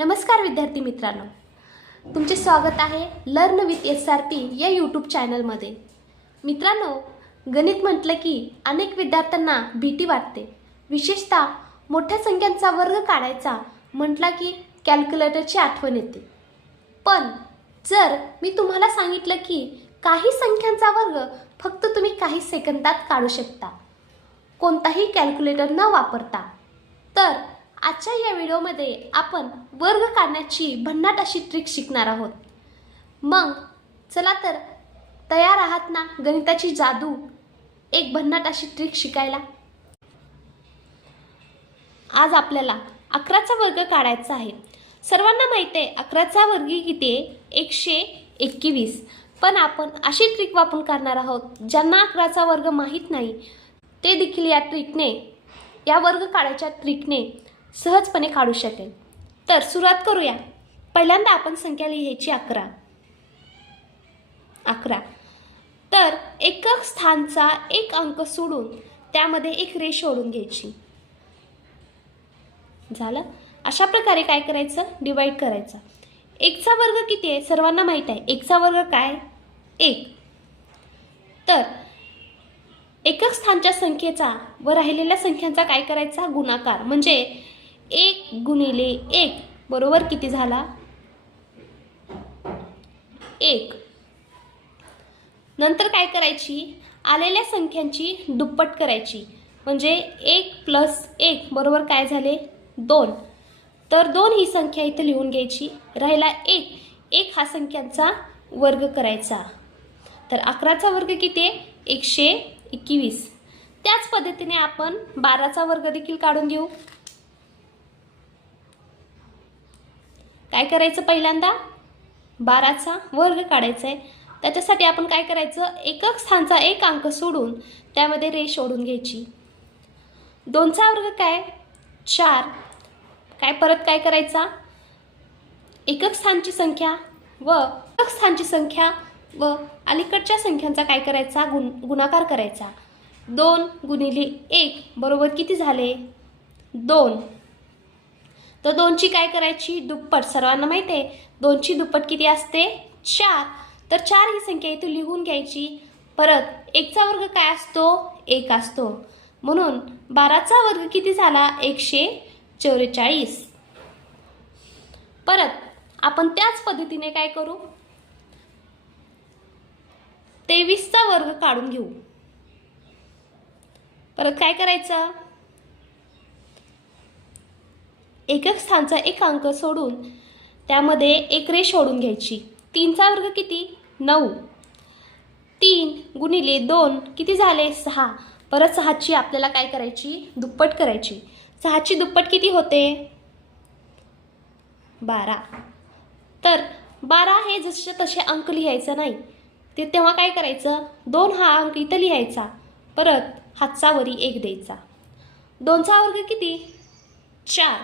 नमस्कार विद्यार्थी मित्रांनो, तुमचे स्वागत आहे लर्न विथ SRP या यूट्यूब चॅनलमध्ये। मित्रांनो, गणित म्हटलं की अनेक विद्यार्थ्यांना भीती वाटते। विशेषतः मोठ्या संख्यांचा वर्ग काढायचा म्हटला की कॅल्क्युलेटरची आठवण येते। पण जर मी तुम्हाला सांगितलं की काही संख्यांचा वर्ग फक्त तुम्ही काही सेकंदात काढू शकता, कोणताही कॅल्क्युलेटर न वापरता, तर आजच्या या व्हिडिओमध्ये आपण वर्ग काढण्याची भन्नाट अशी ट्रिक शिकणार आहोत। मग चला तर तयार आहात ना गणिताची जादू एक भन्नाट अशी ट्रिक शिकायला? आज आपल्याला 11चा वर्ग काढायचा आहे। सर्वांना माहिती आहे 11चा वर्ग किती आहे? 121। पण आपण अशी ट्रिक वापरून करणार आहोत ज्यांना 11चा वर्ग माहीत नाही ते देखील या वर्ग काढायच्या ट्रिकने सहजपणे काढू शकेल। तर सुरुवात करूया। पहिल्यांदा आपण संख्या लिहायची 11। तर एकक स्थानचा एक अंक सोडून त्यामध्ये एक रेष ओढून घ्यायची। झालं? अशा प्रकारे काय करायचं? डिवाइड करायचं। 1चा वर्ग किती आहे? सर्वांना माहित आहे 1चा वर्ग काय? 1। तर एकक स्थानच्या संख्येचा व राहिलेल्या संख्यांचा काय करायचा? गुणाकार। म्हणजे 1 गुणिले 1 बरोबर किती झाला? 1। नंतर काय करायची? आलेल्या संख्यांची दुप्पट करायची। म्हणजे 1 + 1 बरोबर काय झाले? 2। तर 2 ही संख्या इथे लिहून घ्यायची। राहिला 1 हा संख्यांचा वर्ग करायचा। तर 11चा वर्ग किती आहे? 121। त्याच पद्धतीने आपण 12चा वर्ग देखील काढून घेऊ। काय करायचं? पहिल्यांदा 12चा वर्ग काढायचा आहे। त्याच्यासाठी आपण काय करायचं? एकक स्थानचा एक अंक सोडून त्यामध्ये रेष ओढून घ्यायची। 2चा वर्ग काय? 4। परत काय करायचा? एकक स्थानची संख्या व अलीकडच्या संख्यांचा काय करायचा? गुणाकार करायचा। 2 गुणिले 1 बरोबर किती झाले? 2। तर 2ची काय करायची? दुप्पट। सर्वांना माहिती आहे 2ची दुप्पट किती असते? 4। तर 4 ही संख्या इथे लिहून घ्यायची। परत 1चा वर्ग काय असतो? 1 असतो। म्हणून 12चा वर्ग किती झाला? 144। परत आपण त्याच पद्धतीने काय करू? 23चा वर्ग काढून घेऊ। परत काय करायचं? एकक स्थानचा एक अंक सोडून त्यामध्ये एक रेष ओढून घ्यायची। 3चा वर्ग किती? 9। 3 गुणिले 2 किती झाले? 6। परत 6ची आपल्याला काय करायची? दुप्पट करायची। 6ची दुप्पट किती होते? 12। तर 12 हे जसे तसे अंक लिहायचं नाही, ते तेव्हा काय करायचं? 2 हा अंक इथं लिहायचा। परत हातचा वरी 1 द्यायचा। 2चा वर्ग किती? 4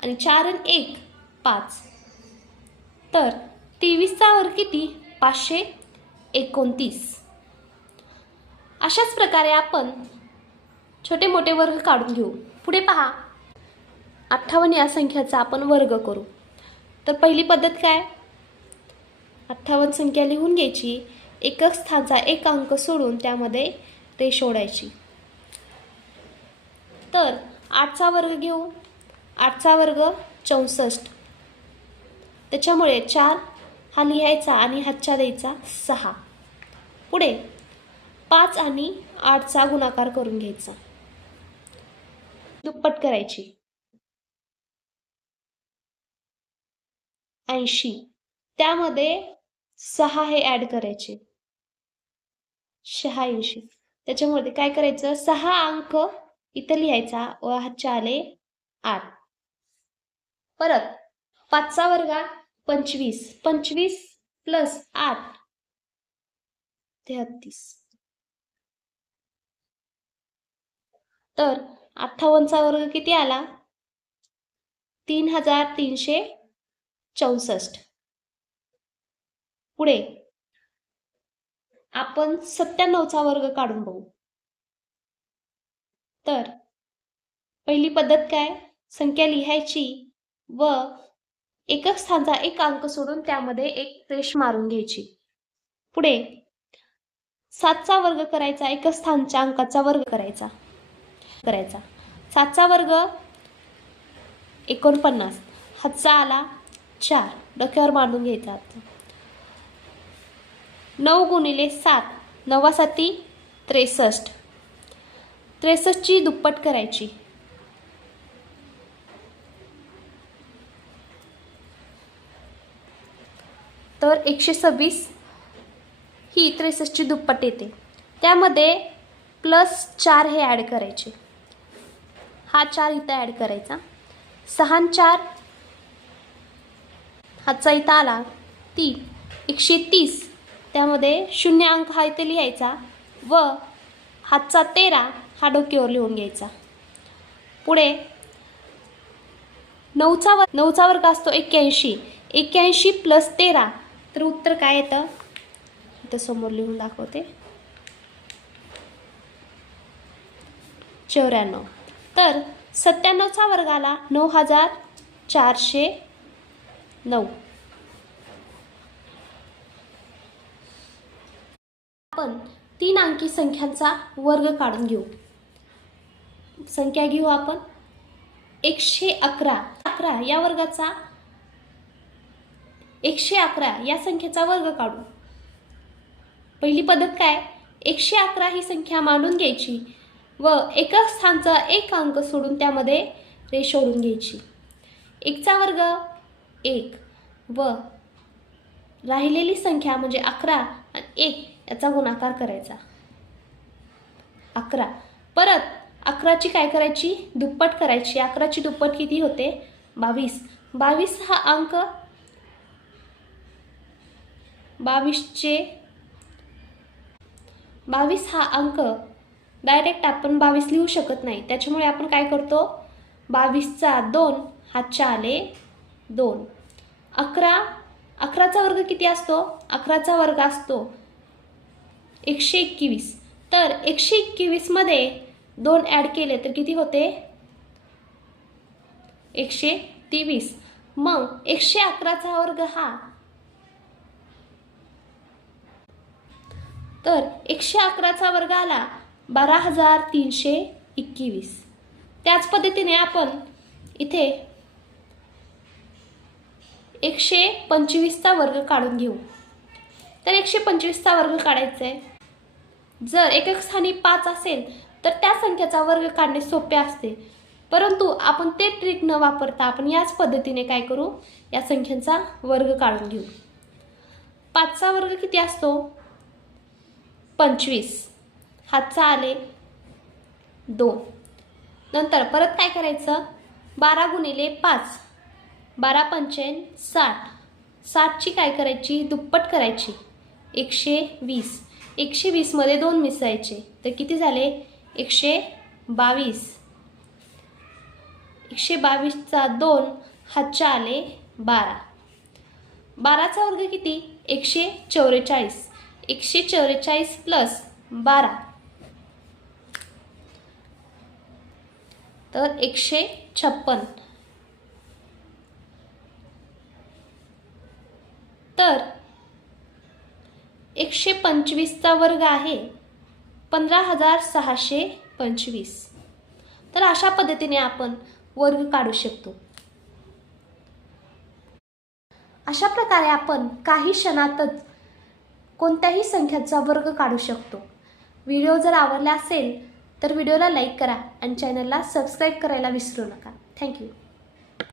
आणि 4 आणि 1 5। तर 23चा वर्ग किती? 529। अशाच प्रकारे आपण छोटे मोठे वर्ग काढून घेऊ। पुढे पहा, 58 या संख्याचा आपण वर्ग करू। तर पहिली पद्धत काय? 58 संख्या लिहून घ्यायची। एकक स्थानचा एक अंक सोडून त्यामध्ये रेष ओढायची। तर 8चा वर्ग घेऊ। 8चा वर्ग 64। त्याच्यामुळे 4 हा लिहायचा आणि हातच्या द्यायचा 6। पुढे 5 आणि 8चा गुणाकार करून घ्यायचा, दुप्पट करायची। 80 त्यामध्ये 6 हे ऍड करायचे, 86। त्याच्यामध्ये काय करायचं? 6 अंक इथे लिहायचा व हातच्या आले 8। परत 5चा वर्ग 25। 25 + 8 33। तर 58चा वर्ग किती आला? 3364। पुढे आपण 97चा वर्ग काढून बघू। तर पहिली पद्धत काय? संख्या लिहायची व एकक स्थानचा एक अंक सोडून त्यामध्ये एक रेष मारून घ्यायची. पुढे 7चा वर्ग करायचा, एकक स्थानच्या अंकाचा वर्ग करायचा. 7चा वर्ग 49, हातचा आला 4, डोक्यावर बांधून घ्यायचा. 9 गुणिले 7, 9 7 63, 63ची दुप्पट करायची. तर 126 ही 63ची दुप्पट येते. त्यामध्ये +4 हे ॲड करायचे. हा 4 इथं ॲड करायचा. 6 आणि 4 हातचा इथं आला 3, 130. त्यामध्ये 0 अंक हा इथे लिहायचा व हातचा 13 हा डोक्यावर लिहून घ्यायचा. पुढे 9चा वर्ग असतो 81. 81 + 13, तर उत्तर काय येतं इथं समोर लिहून दाखवते 94. तर 97चा वर्ग आला 9409. आपण 3 अंकी संख्यांचा वर्ग काढून घेऊ. संख्या घेऊ आपण 111 या वर्गाचा 111 या संख्येचा वर्ग काढू. पहिली पद्धत काय, 111 ही संख्या मांडून घ्यायची व एकक स्थानचा एक अंक सोडून त्यामध्ये रेष ओढून घ्यायची. 1चा वर्ग 1 व राहिलेली संख्या म्हणजे 11 आणि 1 याचा गुणाकार करायचा 11. परत 11ची काय करायची, दुप्पट करायची. 11ची दुप्पट किती होते 22. 22 हा अंक 22 हा अंक डायरेक्ट आपण 22 लिहू शकत नाही. त्याच्यामुळे आपण काय करतो 22चा 2 हातच्या आले 2. 11चा वर्ग किती असतो, 11चा वर्ग असतो 121. तर 121 मध्ये 2 ॲड केले तर किती होते 123. मग 111चा वर्ग हा, तर 111चा वर्ग आला 12321. त्याच पद्धतीने आपण इथे 125चा वर्ग काढून घेऊ. तर 125चा वर्ग काढायचा आहे. जर एकक स्थानी 5 असेल तर त्या संख्येचा वर्ग काढणे सोपे असते, परंतु आपण ते ट्रिक न वापरता आपण याच पद्धतीने काय करू, या संख्येचा वर्ग काढून घेऊ. 5चा वर्ग किती असतो 25, हातचा आले 2. नंतर परत काय करायचं 12 गुणिले 5, 12 पंचेन 60. 60ची काय करायची, दुप्पट करायची 120. 120 मध्ये 2 मिसळायचे तर किती झाले 122. 122चा 2 हातच्या आले 12. 12चा वर्ग किती 144. 144 + 12 तर 156. तर 125चा वर्ग आहे 15625. तर अशा पद्धतीने आपण वर्ग काढू शकतो. अशा प्रकारे आपण काही क्षणातच कोणत्याही संख्येचा वर्ग काढू शकतो. व्हिडिओ जर आवडला असेल तर व्हिडिओला लाईक करा आणि चॅनलला सबस्क्राईब करायला विसरू नका. थँक्यू.